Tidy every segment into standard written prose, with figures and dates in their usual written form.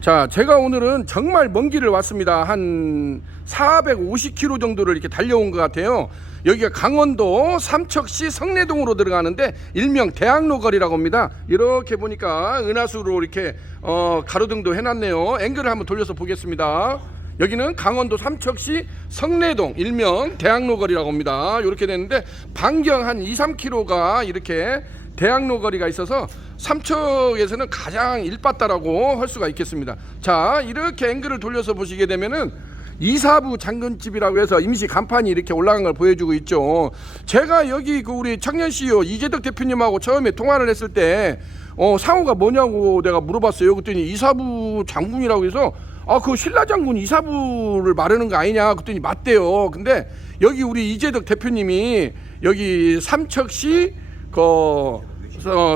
자, 제가 오늘은 정말 먼 길을 왔습니다. 한 450km 정도를 이렇게 달려온 것 같아요. 여기가 강원도 삼척시 성내동으로 들어가는데 일명 대학로 거리라고 합니다. 이렇게 보니까 은하수로 이렇게 가로등도 해놨네요. 앵글을 한번 돌려서 보겠습니다. 여기는 강원도 삼척시 성내동 일명 대학로 거리라고 합니다. 이렇게 되는데 반경 한 2-3km가 이렇게 대학로 거리가 있어서 삼척에서는 가장 일바다라고 할 수가 있겠습니다. 자, 이렇게 앵글을 돌려서 보시게 되면은 이사부 장군집이라고 해서 임시 간판이 이렇게 올라간 걸 보여주고 있죠. 제가 여기 그 우리 청년 CEO 이재덕 대표님하고 처음에 통화를 했을 때 상호가 뭐냐고 내가 물어봤어요. 그랬더니 이사부 장군이라고 해서 그 신라 장군 이사부를 말하는 거 아니냐 그랬더니 맞대요. 근데 여기 우리 이재덕 대표님이 여기 삼척시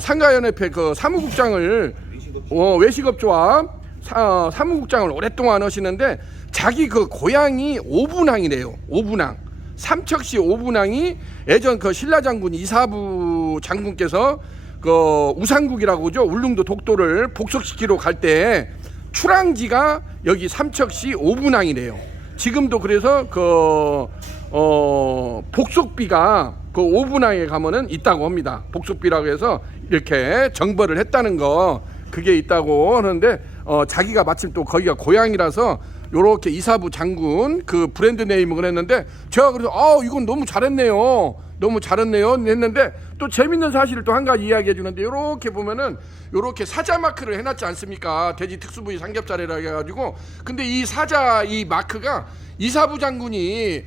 상가연합회 사무국장을 외식업조합 사무국장을 오랫동안 하시는데 자기 고향이 오분항이래요. 오분항. 삼척시 오분항이 예전 신라 장군 이사부 장군께서 우상국이라고 하죠. 울릉도 독도를 복속시키러 갈 때 출항지가 여기 삼척시 오분항이래요. 지금도 그래서 복속비가 오분항에 가면은 있다고 합니다. 복속비라고 해서 이렇게 정벌을 했다는 거 그게 있다고 하는데 자기가 마침 또 거기가 고향이라서 요렇게 이사부 장군 브랜드 네이밍을 했는데 제가 그래서 이건 너무 잘했네요. 너무 잘했네요 했는데 또 재밌는 사실을 또 한 가지 이야기해 주는데 요렇게 보면은 요렇게 사자 마크를 해놨지 않습니까? 돼지 특수부위 삼겹살이라 해가지고 근데 이 사자 이 마크가 이사부 장군이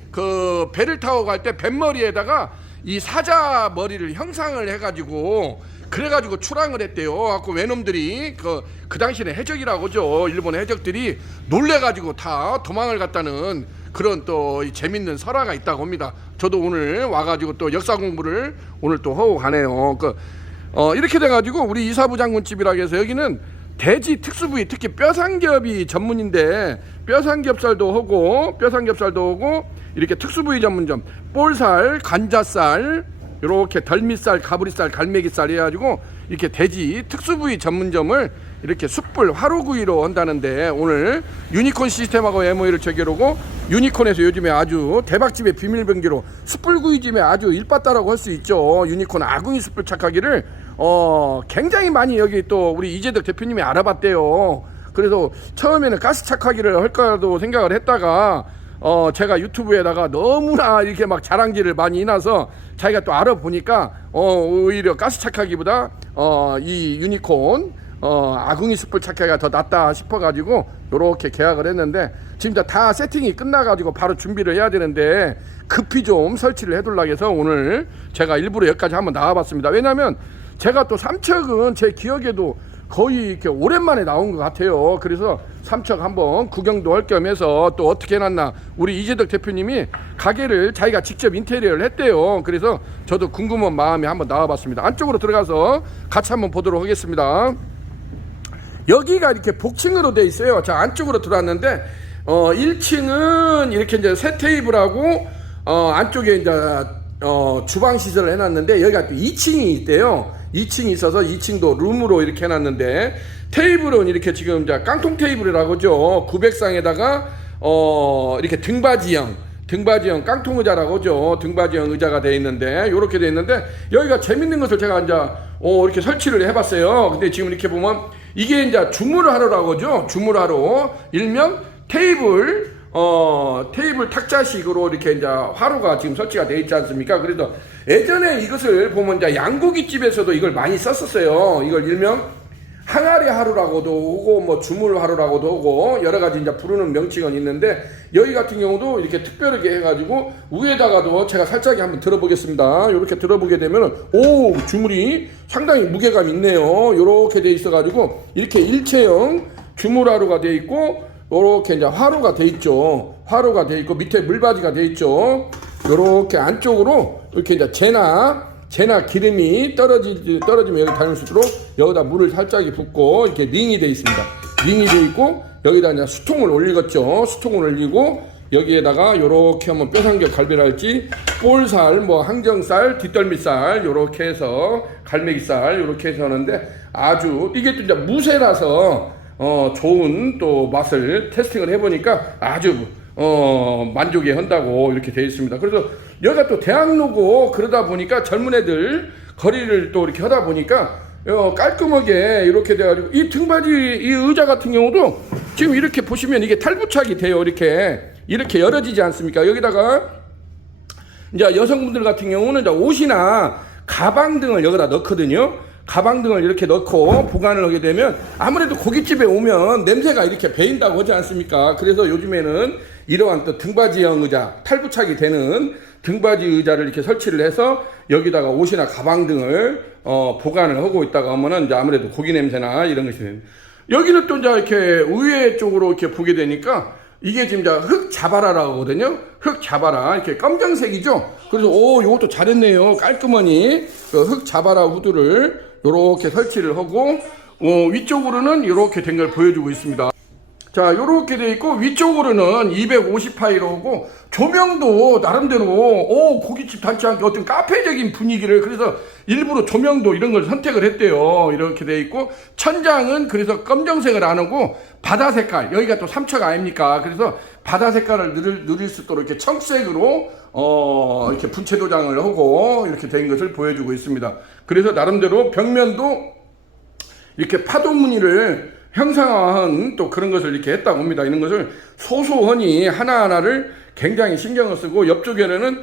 배를 타고 갈 때 뱃머리에다가 이 사자 머리를 형상을 해가지고 그래가지고 출항을 했대요. 갖고 외놈들이 그 당시에 해적이라고 하죠. 일본의 해적들이 놀래가지고 다 도망을 갔다는 그런 또 재밌는 설화가 있다고 합니다. 저도 오늘 와가지고 또 역사 공부를 오늘 또 하고 가네요. 이렇게 돼가지고 우리 이사부 장군집이라고 해서 여기는 돼지 특수부위 특히 뼈삼겹이 전문인데 뼈삼겹살도 하고 이렇게 특수부위 전문점 볼살, 관자살 이렇게 덜미살, 가브리살, 갈매기살 해가지고 이렇게 돼지 특수부위 전문점을 이렇게 숯불 화로구이로 한다는데 오늘 유니콘 시스템하고 MOU를 체결하고 유니콘에서 요즘에 아주 대박집의 비밀병기로 숯불구이집에 아주 일바다라고 할 수 있죠. 유니콘 아궁이 숯불 착하기를 굉장히 많이 여기 또 우리 이재덕 대표님이 알아봤대요. 그래서 처음에는 가스 착하기를 할까도 생각을 했다가 제가 유튜브에다가 너무나 이렇게 막 자랑질을 많이 해놔서 자기가 또 알아보니까 오히려 가스 착하기보다 이 유니콘 아궁이 숯불 착하기가 더 낫다 싶어가지고 요렇게 계약을 했는데 지금 다 세팅이 끝나가지고 바로 준비를 해야 되는데 급히 좀 설치를 해둘라 해서 오늘 제가 일부러 여기까지 한번 나와봤습니다. 왜냐면 제가 또 삼척은 제 기억에도 거의 이렇게 오랜만에 나온 것 같아요. 그래서 삼척 한번 구경도 할 겸해서 또 어떻게 해놨나 우리 이재덕 대표님이 가게를 자기가 직접 인테리어를 했대요. 그래서 저도 궁금한 마음에 한번 나와봤습니다. 안쪽으로 들어가서 같이 한번 보도록 하겠습니다. 여기가 이렇게 복층으로 돼 있어요. 자, 안쪽으로 들어왔는데 1층은 이렇게 이제 새 테이블하고 안쪽에 이제 주방 시설을 해놨는데 여기가 또 2층이 있대요. 2층이 있어서 2층도 룸으로 이렇게 해놨는데 테이블은 이렇게 지금 이제 깡통 테이블이라고 하죠. 900상에다가 이렇게 등받이형 깡통 의자라고 하죠. 등받이형 의자가 되어 있는데 이렇게 되어 있는데 여기가 재밌는 것을 제가 이제 이렇게 설치를 해봤어요. 근데 지금 이렇게 보면 이게 이제 주물하루라고 하죠. 주물하루 일명 테이블 탁자식으로 이렇게 이제 화로가 지금 설치가 되어 있지 않습니까? 그래서 예전에 이것을 보면 이제 양고기집에서도 이걸 많이 썼었어요. 이걸 일명 항아리 하루라고도 하고 뭐 주물 하루라고도 하고 여러 가지 이제 부르는 명칭은 있는데 여기 같은 경우도 이렇게 특별하게 해가지고 위에다가도 제가 살짝 한번 들어보겠습니다. 이렇게 들어보게 되면은 주물이 상당히 무게감 있네요. 이렇게 돼 있어가지고 이렇게 일체형 주물 하루가 돼 있고 요렇게 이제 화로가 돼 있죠. 화로가 돼 있고 밑에 물받이가 돼 있죠. 요렇게 안쪽으로 이렇게 이제 재나 기름이 떨어지면 여기 닿을 수 있도록 여기다 물을 살짝 붓고 이렇게 링이 돼 있습니다. 링이 돼 있고 여기다 이제 수통을 올리겠죠. 수통을 올리고 여기에다가 요렇게 한번 뼈삼겹 갈비랄지 볼살 뭐 항정살 뒷덜미살 요렇게 해서 갈매기살 요렇게 해서 하는데 아주 이게 또 이제 무쇠라서 좋은 또 맛을 테스팅을 해보니까 아주 만족해 한다고 이렇게 되어 있습니다. 그래서 여기가 또 대학로고 그러다 보니까 젊은 애들 거리를 또 이렇게 하다 보니까 깔끔하게 이렇게 돼가지고 이 등받이 이 의자 같은 경우도 지금 이렇게 보시면 이게 탈부착이 돼요. 이렇게 열어지지 않습니까? 여기다가 이제 여성분들 같은 경우는 이제 옷이나 가방 등을 여기다 넣거든요. 가방 등을 이렇게 넣고 보관을 하게 되면 아무래도 고깃집에 오면 냄새가 이렇게 배인다고 하지 않습니까? 그래서 요즘에는 이러한 또 등받이형 의자, 탈부착이 되는 등받이 의자를 이렇게 설치를 해서 여기다가 옷이나 가방 등을 보관을 하고 있다가 하면은 이제 아무래도 고기 냄새나 이런 것이 됩니다. 여기는 또 이제 이렇게 의외 쪽으로 이렇게 보게 되니까 이게 지금 이제 흙 자바라라고 하거든요. 흙 자바라 이렇게 검정색이죠. 그래서 이것도 잘했네요. 깔끔하니 그 흙 자바라 후드를 이렇게 설치를 하고 위쪽으로는 이렇게 된 걸 보여주고 있습니다. 자, 요렇게 돼 있고 위쪽으로는 250파이로고 조명도 나름대로 고깃집 닮지 않게 어떤 카페적인 분위기를 그래서 일부러 조명도 이런 걸 선택을 했대요. 이렇게 돼 있고 천장은 그래서 검정색을 안 하고 바다 색깔, 여기가 또 삼척 아닙니까? 그래서 바다 색깔을 누릴 수 있도록 이렇게 청색으로 이렇게 분체 도장을 하고 이렇게 된 것을 보여주고 있습니다. 그래서 나름대로 벽면도 이렇게 파도 무늬를 형상화한 또 그런 것을 이렇게 했다고 합니다. 이런 것을 소소하니 하나하나를 굉장히 신경을 쓰고 옆쪽에는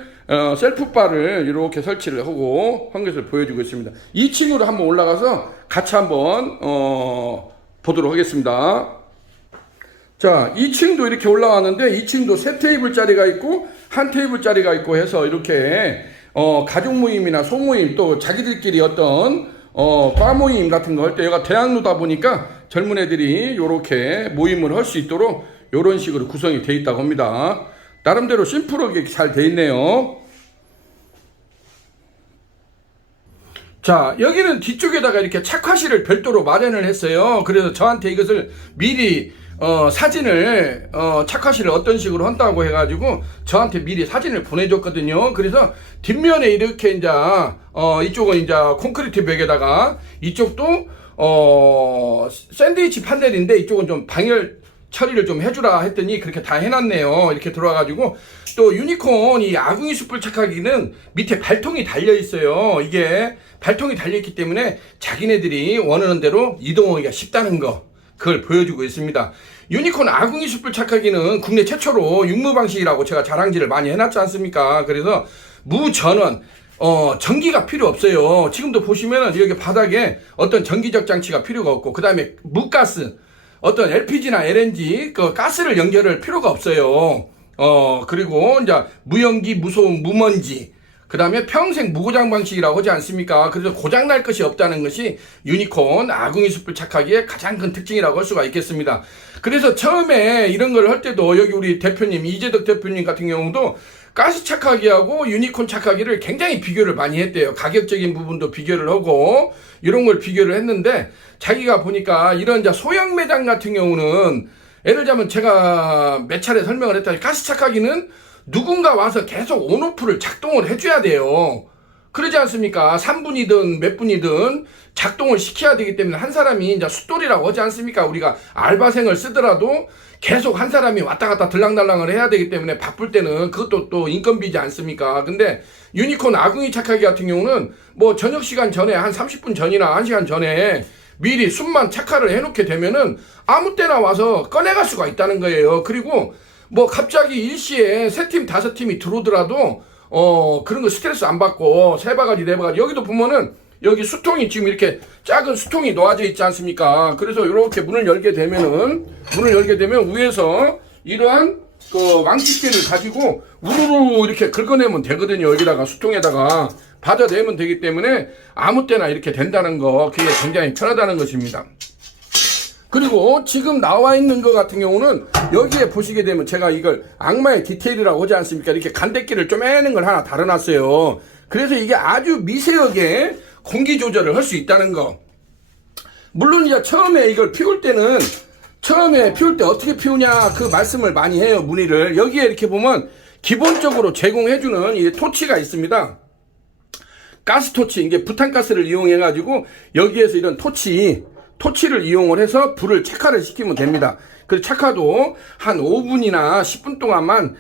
셀프바를 이렇게 설치를 하고 한 것을 보여주고 있습니다. 2층으로 한번 올라가서 같이 한번 보도록 하겠습니다. 자, 2층도 이렇게 올라왔는데 2층도 세 테이블짜리가 있고 한 테이블짜리가 있고 해서 이렇게 가족 모임이나 소모임 또 자기들끼리 어떤 바 모임 같은 거 할 때 여기가 대학로다 보니까 젊은 애들이 이렇게 모임을 할 수 있도록 이런 식으로 구성이 되어 있다고 합니다. 나름대로 심플하게 잘 되어 있네요. 자, 여기는 뒤쪽에다가 이렇게 착화실을 별도로 마련을 했어요. 그래서 저한테 이것을 미리 사진을 착화실을 어떤 식으로 한다고 해가지고 저한테 미리 사진을 보내줬거든요. 그래서 뒷면에 이렇게 이제 이쪽은 이제 콘크리트 벽에다가 이쪽도 샌드위치 판넬인데 이쪽은 좀 방열 처리를 좀 해주라 했더니 그렇게 다 해놨네요. 이렇게 들어와가지고 또 유니콘 이 아궁이 숯불 착하기는 밑에 발통이 달려 있어요. 이게 발통이 달려 있기 때문에 자기네들이 원하는 대로 이동하기가 쉽다는 거 그걸 보여주고 있습니다. 유니콘 아궁이 숯불 착하기는 국내 최초로 육무 방식이라고 제가 자랑질을 많이 해놨지 않습니까? 그래서 무전원 전기가 필요 없어요. 지금도 보시면은 여기 바닥에 어떤 전기적 장치가 필요가 없고 그 다음에 무가스 어떤 LPG나 LNG 그 가스를 연결할 필요가 없어요. 그리고 이제 무연기 무소음 무먼지 그 다음에 평생 무고장 방식이라고 하지 않습니까? 그래서 고장날 것이 없다는 것이 유니콘 아궁이 숯불 착하기의 가장 큰 특징이라고 할 수가 있겠습니다. 그래서 처음에 이런 걸 할 때도 여기 우리 대표님 이재덕 대표님 같은 경우도 가스 착하기하고 유니콘 착하기를 굉장히 비교를 많이 했대요. 가격적인 부분도 비교를 하고 이런 걸 비교를 했는데 자기가 보니까 이런 이제 소형 매장 같은 경우는 예를 들자면 제가 몇 차례 설명을 했다니 가스 착하기는 누군가 와서 계속 온오프를 작동을 해줘야 돼요. 그러지 않습니까? 3분이든 몇 분이든 작동을 시켜야 되기 때문에 한 사람이 이제 숫돌이라고 하지 않습니까? 우리가 알바생을 쓰더라도 계속 한 사람이 왔다 갔다 들랑달랑을 해야 되기 때문에 바쁠 때는 그것도 또 인건비지 않습니까? 근데 유니콘 아궁이 착하기 같은 경우는 뭐 저녁 시간 전에 한 30분 전이나 1시간 전에 미리 숯만 착화를 해놓게 되면은 아무 때나 와서 꺼내갈 수가 있다는 거예요. 그리고 뭐 갑자기 일시에 3팀 5팀이 들어오더라도 그런 거 스트레스 안 받고 3바가지 4바가지 여기도 보면은 여기 수통이 지금 이렇게 작은 수통이 놓아져 있지 않습니까? 그래서 이렇게 문을 열게 되면 위에서 이러한 그 왕집게를 가지고 우르르 이렇게 긁어내면 되거든요. 여기다가 수통에다가 받아내면 되기 때문에 아무 때나 이렇게 된다는 거 그게 굉장히 편하다는 것입니다. 그리고 지금 나와 있는 것 같은 경우는 여기에 보시게 되면 제가 이걸 악마의 디테일이라고 하지 않습니까? 이렇게 간대기를 쪼매는 걸 하나 달아놨어요. 그래서 이게 아주 미세하게 공기 조절을 할 수 있다는 거. 물론 이제 처음에 이걸 피울 때 어떻게 피우냐 그 말씀을 많이 해요. 문의를. 여기에 이렇게 보면 기본적으로 제공해주는 이 토치가 있습니다. 가스토치, 이게 부탄가스를 이용해가지고 여기에서 이런 토치 토치를 이용을 해서 불을 착화를 시키면 됩니다. 그 착화도 한 5분이나 10분 동안만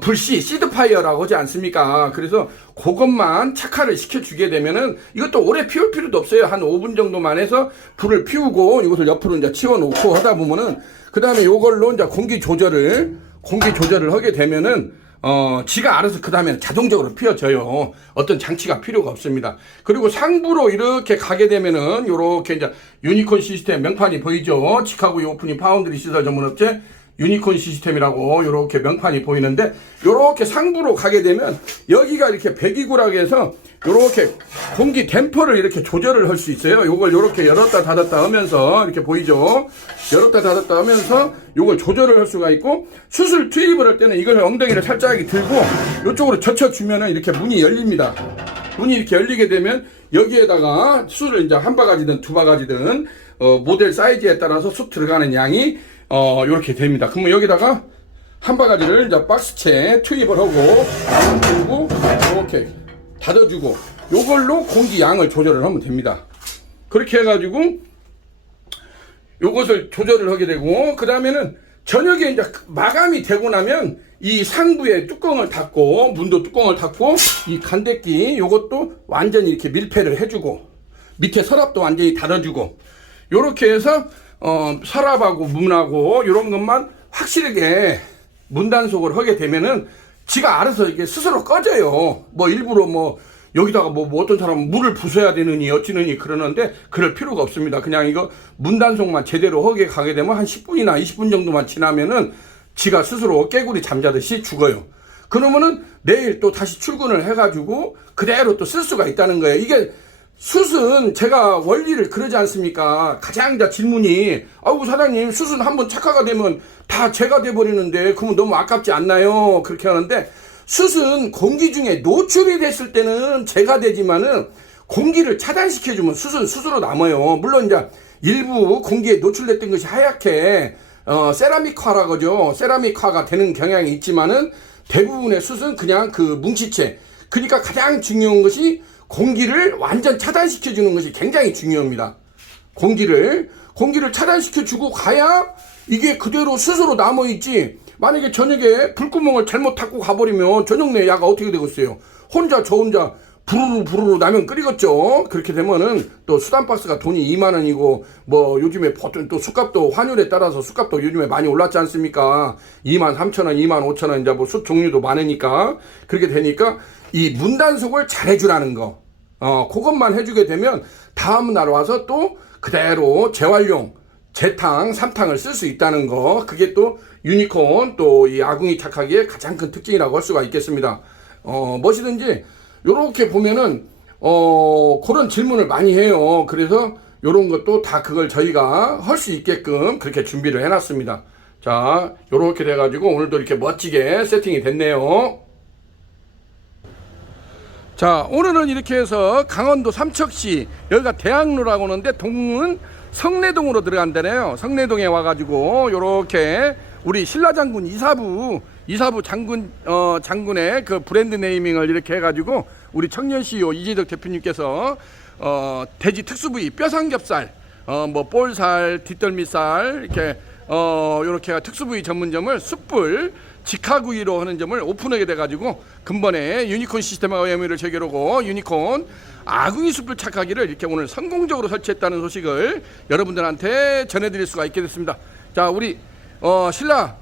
불씨 시드파이어라고 하지 않습니까? 그래서 그것만 착화를 시켜주게 되면은 이것도 오래 피울 필요도 없어요. 한 5분 정도만 해서 불을 피우고 이것을 옆으로 이제 치워놓고 하다 보면은 그 다음에 요걸로 이제 공기 조절을 하게 되면은 지가 알아서 그 다음에는 자동적으로 피워져요. 어떤 장치가 필요가 없습니다. 그리고 상부로 이렇게 가게 되면은 요렇게 이제 유니콘 시스템 명판이 보이죠? 치카고 오프닝 파운드리 시설 전문업체 유니콘 시스템이라고 요렇게 명판이 보이는데, 요렇게 상부로 가게 되면 여기가 이렇게 배기구라고 해서 요렇게 공기 댐퍼를 이렇게 조절을 할 수 있어요. 요걸 요렇게 열었다 닫았다 하면서 이렇게 보이죠? 열었다 닫았다 하면서 요걸 조절을 할 수가 있고, 수술 투입을 할 때는 이걸 엉덩이를 살짝 들고 요쪽으로 젖혀주면은 이렇게 문이 열립니다. 문이 이렇게 열리게 되면 여기에다가 수술을 이제 한 바가지든 두 바가지든 모델 사이즈에 따라서 쑥 들어가는 양이 요렇게 됩니다. 그러면 여기다가 한 바가지를 이제 박스채 투입을 하고 그리고 이렇게 닫아주고 요걸로 공기 양을 조절을 하면 됩니다. 그렇게 해가지고 요것을 조절을 하게 되고, 그 다음에는 저녁에 이제 마감이 되고 나면 이 상부에 뚜껑을 닫고, 문도 뚜껑을 닫고, 이 간대끼 요것도 완전히 이렇게 밀폐를 해주고, 밑에 서랍도 완전히 닫아주고, 요렇게 해서 서랍하고 문하고 요런 것만 확실하게 문단속을 하게 되면은 지가 알아서 이게 스스로 꺼져요. 뭐 일부러 뭐 여기다가 뭐 어떤 사람은 물을 부숴야 되느니 어찌느니 그러는데 그럴 필요가 없습니다. 그냥 이거 문단속만 제대로 하게 가게 되면 한 10분이나 20분 정도만 지나면은 지가 스스로 깨구리 잠자듯이 죽어요. 그러면은 내일 또 다시 출근을 해가지고 그대로 또 쓸 수가 있다는 거예요. 이게 숯은 제가 원리를 그러지 않습니까? 가장 다 질문이, 아이고 사장님 숯은 한번 착화가 되면 다 제가 돼버리는데 그러면 너무 아깝지 않나요? 그렇게 하는데, 숯은 공기 중에 노출이 됐을 때는 제가 되지만은 공기를 차단시켜주면 숯은 숯으로 남아요. 물론 이제 일부 공기에 노출됐던 것이 하얗게 세라믹화라고 하죠. 세라믹화가 되는 경향이 있지만은 대부분의 숯은 그냥 그 뭉치체. 그러니까 가장 중요한 것이 공기를 완전 차단시켜주는 것이 굉장히 중요합니다. 공기를 차단시켜주고 가야 이게 그대로 스스로 남아있지. 만약에 저녁에 불구멍을 잘못 닫고 가버리면 저녁 내 야가 어떻게 되겠어요? 저 혼자 부르르 라면 끓이겠죠. 그렇게 되면은 또 수단박스가 돈이 2만원이고 뭐 요즘에 보통 또 숯값도 환율에 따라서 숯값도 요즘에 많이 올랐지 않습니까? 23,000원, 25,000원 이제 뭐 숯 종류도 많으니까 그렇게 되니까 이 문단속을 잘 해주라는 거. 그것만 해주게 되면 다음날 와서 또 그대로 재활용, 재탕, 삼탕을 쓸 수 있다는 거. 그게 또 유니콘 또 이 아궁이 착하기의 가장 큰 특징이라고 할 수가 있겠습니다. 무엇이든지 요렇게 보면은 그런 질문을 많이 해요. 그래서 요런 것도 다 그걸 저희가 할 수 있게끔 그렇게 준비를 해놨습니다. 자, 요렇게 돼가지고 오늘도 이렇게 멋지게 세팅이 됐네요. 자, 오늘은 이렇게 해서 강원도 삼척시, 여기가 대학로라고 하는데 동은 성내동으로 들어간다네요. 성내동에 와가지고 요렇게 우리 신라장군 이사부 장군의 그 브랜드 네이밍을 이렇게 해가지고 우리 청년 CEO 이재덕 대표님께서 돼지 특수부위 뼈삼겹살, 뭐 볼살, 뒷덜미살 이렇게 요렇게 특수부위 전문점을 숯불 직화구이로 하는 점을 오픈하게 돼가지고 근본에 유니콘 시스템하고 MOU를 체결하고 유니콘 아궁이 숯불 착화기를 이렇게 오늘 성공적으로 설치했다는 소식을 여러분들한테 전해드릴 수가 있게 됐습니다. 자, 우리 신라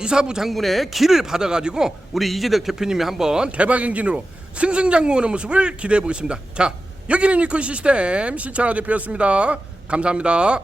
이사부 장군의 기를 받아가지고 우리 이재덕 대표님이 한번 대박 행진으로 승승장구하는 모습을 기대해 보겠습니다. 자, 여기는 유니콘 시스템 신찬호 대표였습니다. 감사합니다.